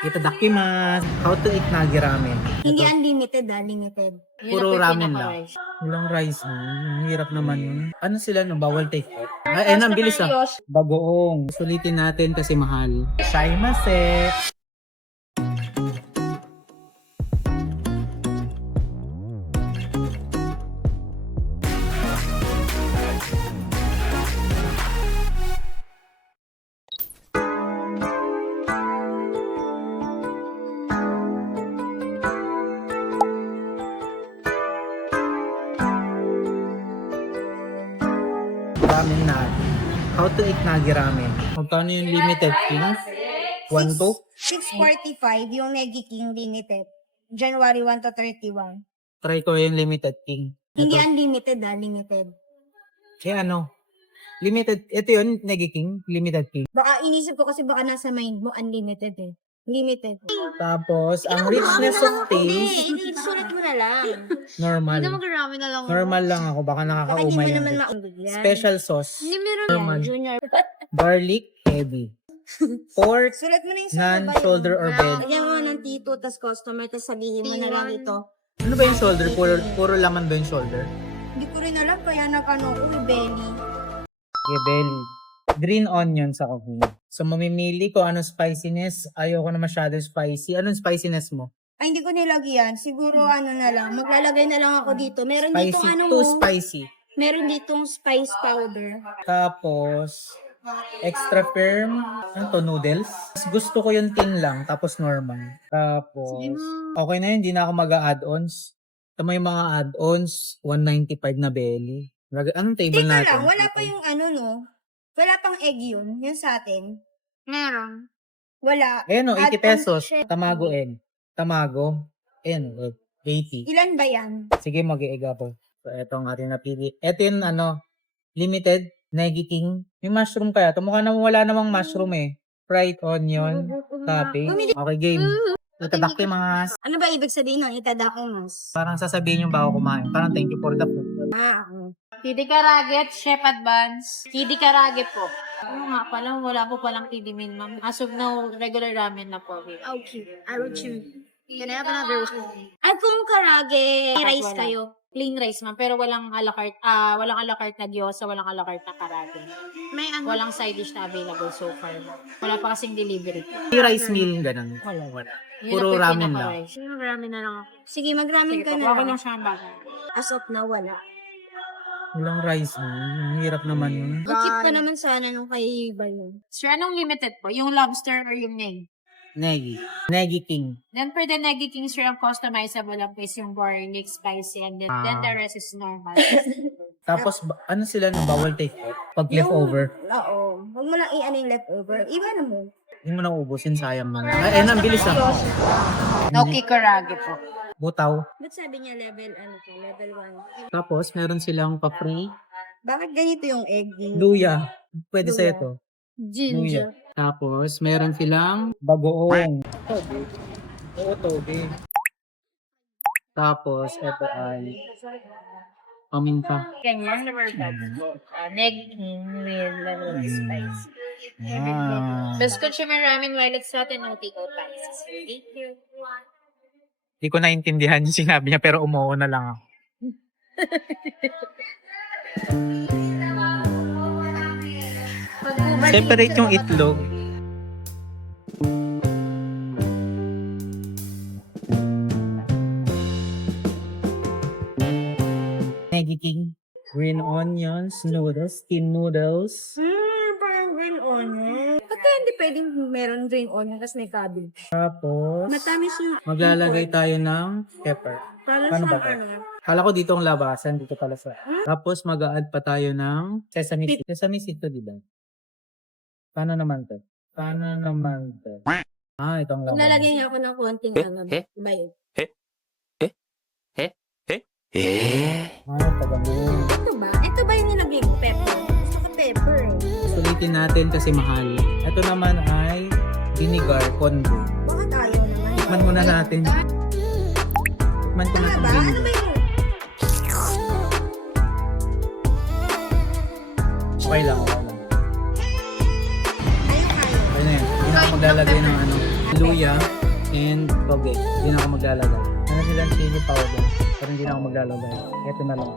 Itadakimasu. How to eat nagi ramen. Hindi Ito, unlimited, limited. puro ramen lang. Walang rice mo. Ang hirap naman yun. Ano sila no? Bawal take out. Ay, ang bilis ah. Bagoong. Sulitin natin kasi mahal. Shaimase. Ramen nagi. How to eat nagi ramen. Magkano yung limited king? 1 to? 645 yung Negi King limited. January 1 to 31. Try ko yung limited king. Hindi Ito. unlimited, limited. Eh ano? Limited. Ito yun, Negi King. Limited king. Baka inisip ko kasi baka nasa mind mo unlimited eh. Limited. Tapos, ang richness of taste, Sulit mo na lang. normal. Hindi mag-ramen na lang. Normal lang ako. Baka Baka hindi mo nakakaumay naman yan. maunggod Special sauce. Hindi meron Normal. Junior. Garlic, heavy. Pork, Sulat mo na yung non-shoulder or belly. Lagyan mo ng tito, tas customer, tas sabihin mo na lang ito. Ano ba yung shoulder? Puro laman ba yung shoulder? Hindi ko rin alam, kaya nag-ano ko, belly. Okay, belly. Green onion sa coffee. So, mamimili ko anong spiciness. Ayoko na masyado spicy. Anong spiciness mo? Ay, hindi ko nilagyan. Siguro ano na lang, maglalagay na lang ako dito. Meron Spicy, ditong ano too mo, spicy. meron ditong spice powder. Tapos, extra firm. Ano to? Noodles? Gusto ko yung tin lang. Tapos normal. Tapos, okay na yun. Hindi na ako mag-add-ons. Ito mo yung mga add-ons. 195 na belly. Anong table Teka natin? lang, wala pa yung ano no. Wala pang egg yun sa atin. Meron. Wala. Ayan o, 80 Add-ons pesos. siya. Tamago egg. Tamago. Ayan o, 80. Ilan ba yan? Sige, mag-i-egg ako. So, ito ang ating napili. Ito yung limited, Negi King. Yung mushroom kaya. Mukha na wala namang mushroom eh. Fried onion, topping. Okay, game. Itadakimasu. Ano ba ibig sabihin ng itadakimasu? Parang sasabihin yung bago kumain. Parang thank you for the food. TD Karage, Chef Advance. TD Karage po. Ano nga pala, wala po palang TD Min, ma'am. As of now, regular ramen na po. Okay, I will choose. Can I have another one? At kung karage, rice Wala. kayo. Plain rice, ma'am. Pero walang a la carte, walang a la carte na gyoza, walang a la carte na karage. May ano? Walang side dish na available so far. Wala pa kasing delivery. Yung rice meal, ganun. Wala. Yun Puro na po yung ramen pinaka-rice. Yun, ramen na lang ako. Sige, mag-ramen Sige ka po, na ako lang. lang siya ang bagay. As of now, wala. Walang rice mo. Ang hirap naman yun. Ang cute pa naman sana nung kay Bayon. Sir, anong limited po? Yung lobster or yung neg? Negi. Negi King. Then for the Negi King, sir, ang customizable lang is yung garlic, spicy, and then the rest is normal. Tapos, ano sila no? Bawal take out? Pag leftover. Oo. Huwag mo lang i-ano yung leftover. Iba na mo. Hindi mo na ubusin, sayang man. Ay, ang bilis ah. Noki Karage po. Butaw. Ba't sabi niya level, level 1? Tapos, meron silang pa-free. Bakit ganito yung egg? Luya. Pwede sa Luya. ito. Ginger. Tapos, meron silang bagoong. Toge. Oo, toge. Tapos, ito ay paminta. Ganyan, number 5. Negi King with level spice. Best consumer ramen while it's hot and no take-out prices. Thank you. Hindi ko naintindihan yung sinabi niya pero umuo na lang ako. Separate yung itlog. Negi King. Green onions, noodles, steamed noodles. Parang green onion. Ba't kaya hindi pwedeng meron green onion kasi may cabbage? Tapos, Matamis yung maglalagay tayo ng pepper. Parang Paano ba siyang to? Kala ko dito ang labasan, dito pala sa. Tapos mag-a-add pa tayo ng sesame seed. Sesame seed to, di ba? Paano naman to? Ah, itong labasan. Lalagyan niya ako ng konting ba yun? Ah, pagano. Ito ba? Ito ba yung nilagay mo? Pepper? Gusto ko pepper. Sulitin natin kasi mahal. Ito naman ay vinegar konbu. Bakit ayaw naman? Tikman muna natin. Tikman ko Tama natin ba? Ano vinegar. ba yun? Okay lang. Ayaw. Okay na yan. Hindi na ako maglalagay ng luya, and toge. Hindi na ako maglalagay. Meron silang chili powder, pero hindi na ako maglalagay. Ito na lang.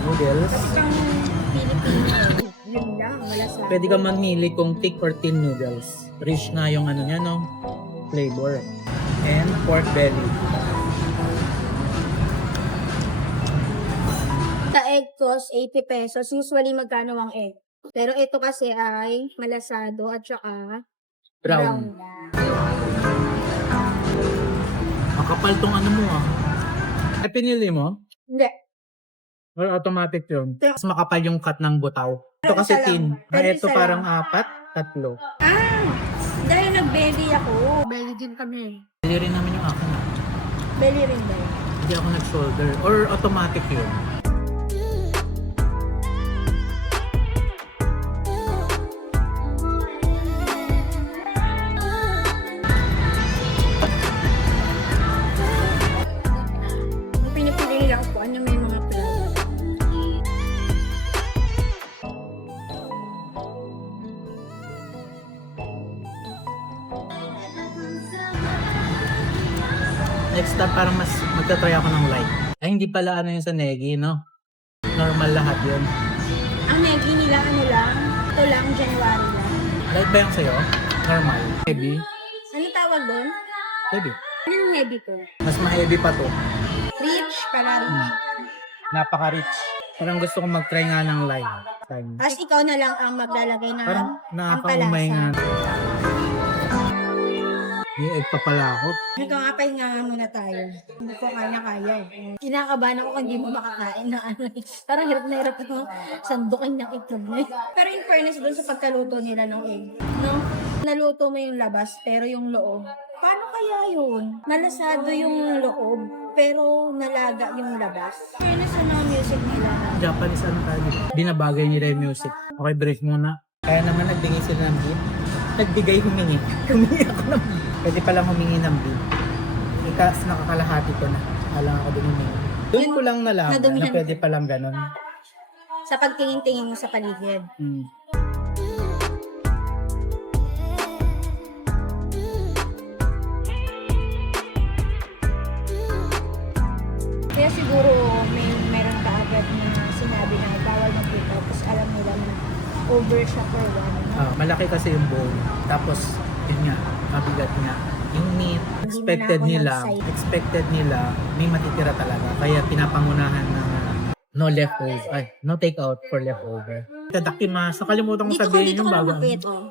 Noodles. Isang Pilipino. Yun lang, wala sa... Pwede ka mamili kung thick or thin noodles. Rich na yung ano niya, no? Flavor. And pork belly. Sa egg cost, 80 pesos. Usually, magkano ang egg? Pero ito kasi ay malasado at saka Brown. lang. Makapal tong ano mo ah. Ay, pinili mo? Hindi. Or automatic yun? Mas makapal yung cut ng butaw. Ito kasi Isa lang. thin. Pero Ito isa parang lang. 4, 3. Ah! Dahil nag-belly ako. Belly din kami. Hindi rin namin yung akin ah. Belly rin ba yun? Hindi ako nag-shoulder. Or automatic yun. Ang pinipili lang po, ano may mga plug. Next time parang mas magta-try ako ng light. Ay hindi pala ano yung sa negi, no? Normal lahat yun. Ang negi nila, ano lang, ito lang, January lang. Light ba yung sa'yo? Normal. Heavy? Ano tawag doon? Heavy. Ano yung heavy to? Mas ma-heavy pa to. Rich, para rich. Napaka-rich. Parang gusto kong mag-try nga ng light. Tapos ikaw na lang ang maglalagay ng Parang ang nakakaumay nga. palasa. May egg pa pala ako. Ito nga, pahinga muna tayo. Hindi ko kaya eh. Kinakabahan ako kung hindi mo makakain na ano eh. Parang hirap na hirap ako sandukin ng itlog na eh. Pero in fairness doon sa pagkaluto nila ng egg, no? Naluto mo yung labas, pero yung loob. Paano kaya yun? Malasado yung loob, pero nalaga yung labas. Fairness sa mga music nila. Japanese ano tayo. Binabagay nila yung music. Okay, break muna. Kaya naman nagbigay sila ng beat. Nagbigay humingi. Humingi ako ng beat. Pwede palang humingi ng beat. Ikas nakakalahati ko na. Alang ako din humingi. Doon ko lang nalaman na Nadumihan. pwede palang ganun. Sa pagtingin-tingin mo sa paligid. Hmm. Kaya siguro meron ka agad na sinabi na bawal mag-pick up. Tapos alam nila na over siya for one. No? Malaki kasi yung bowl. Tapos, yun nga, mabigat nga. Yung meat, Hindi na ako expected nila, may matitira talaga. Kaya pinapangunahan ng no leftover. Ay, no take out for leftover. Itadakimasu. Nakalimutan ko sabihin Dito yung ko bago. lumapit, oh.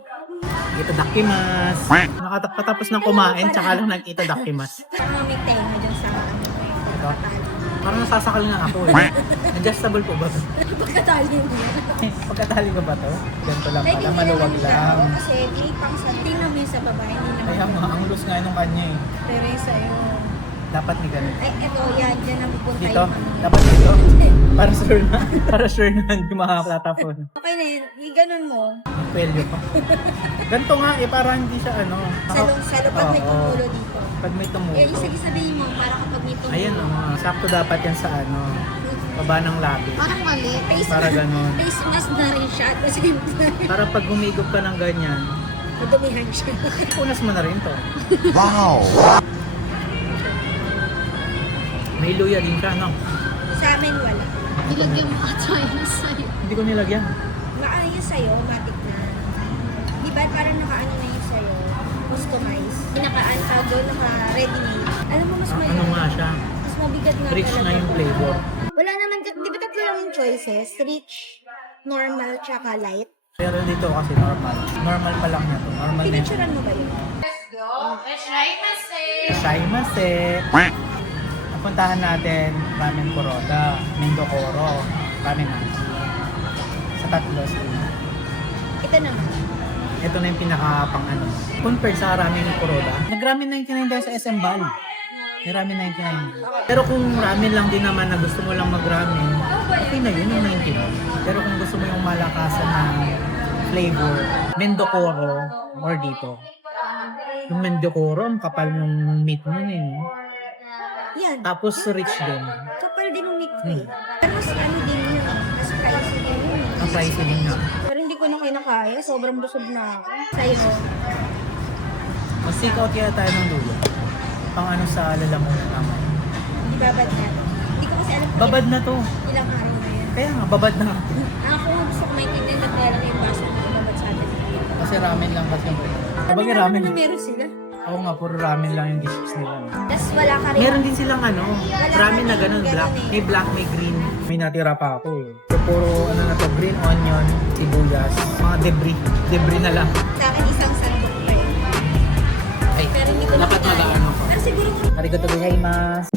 Itadakimasu. Nakatapos ng kumain, tsaka lang nag-itadakimasu. Parang may tenga dyan sa Ito. pagkatali. Parang nasasakal na ako eh. Adjustable po ba? Pagkatali mo yan. Pagkatali ko ba to? Ganito lang Pwede pala, mo maluwag naman lang. Kasi di pang sa tingnan mo yung sa babae. Hindi naman. Kaya nga, ang lus nga nung kanya eh. Pero yung sa'yo. Dapat may ganun. Ay, eto yan. Dyan na pupunta Dito? yung ano. Dapat dito? Para sure na. Para sure na hindi makakatapon. Okay na yun. Ganun mo. Ang pelyo pa. Ganito nga eh, para hindi siya ano. Salo pag may Oo. tumulo dito. Pag may tumulo. Eh, sige sabihin mo, para kapag may tumulo. Ayan o, sakto dapat yan sa ano, baba ng labi. Parang mali. Face, Para ganun. face mask na rin siya at the same time. Para pag humigop ka ng ganyan, Madumihan siya. punas mo na rin to. Wow! May luya din siya, no? Sa amin wala. Nilagyan mo ata yung sa'yo. Hindi ko nilagyan. Maayos sa'yo, matik na. Di ba parang nakaano na yung sa'yo? Customize. Naka-antag doon, naka-ready-made. Alam mo, mas may... Ano nga siya? Mas mabigat nga Rich na yung to. flavor. Wala naman, di ba tatlo lang yung choices? Rich, normal, tsaka light. Pero dito kasi normal. Normal pa lang na to. Normal na yun. Pinicturean mo ba yun? Shaimase. Napuntahan natin Ramen Kuroda, Mendokoro, Ramen Nachi. Sa tatlo sila. Ito naman. Ito na yung pinaka-pang ano. Compared sa Ramen Kuroda, nag-ramen 99 tayo sa SM Bal. May ramen 99. Pero kung ramen lang din naman na gusto mo lang mag-ramen, okay na yun yung 99. Pero kung gusto mo yung malakasan na flavor, Mendokoro or dito. Yung Mendokoro, ang kapal ng meat nun eh. Yan. Tapos rich din. Kapal din yung meat Pero mas ano din yun, mas pricey din yun. Ang pricey din nga. Pero hindi ko na kinakaya, sobrang busog na ako. Sa'yo, Mas take out kaya tayo ng lulo. Pang ano sa lalamunan naman. hindi babad na. Hindi ko kasi alam kung Babad na to. ilang araw na yan. Kaya nga, babad na. Ako nga gusto ko maintindihan na kaya lang yung baso ko babad sa atin. Kasi ramen lang kasi yung Sabi Bagay nga ramen. naman na meron sila. Oo nga, puro ramen lang yung dishes nila. Tapos wala ka rin. Meron din silang ano, ramen na ganun, black. May black, may green. May natira pa ako eh. So, puro ano na to, green onion, sibuyas, mga debris. Debris na lang. Sa akin isang sandok pa yun. Ay, Pero hindi ko dapat nakakain. mag-ano pa. Pero siguro Arigato gozaimasu.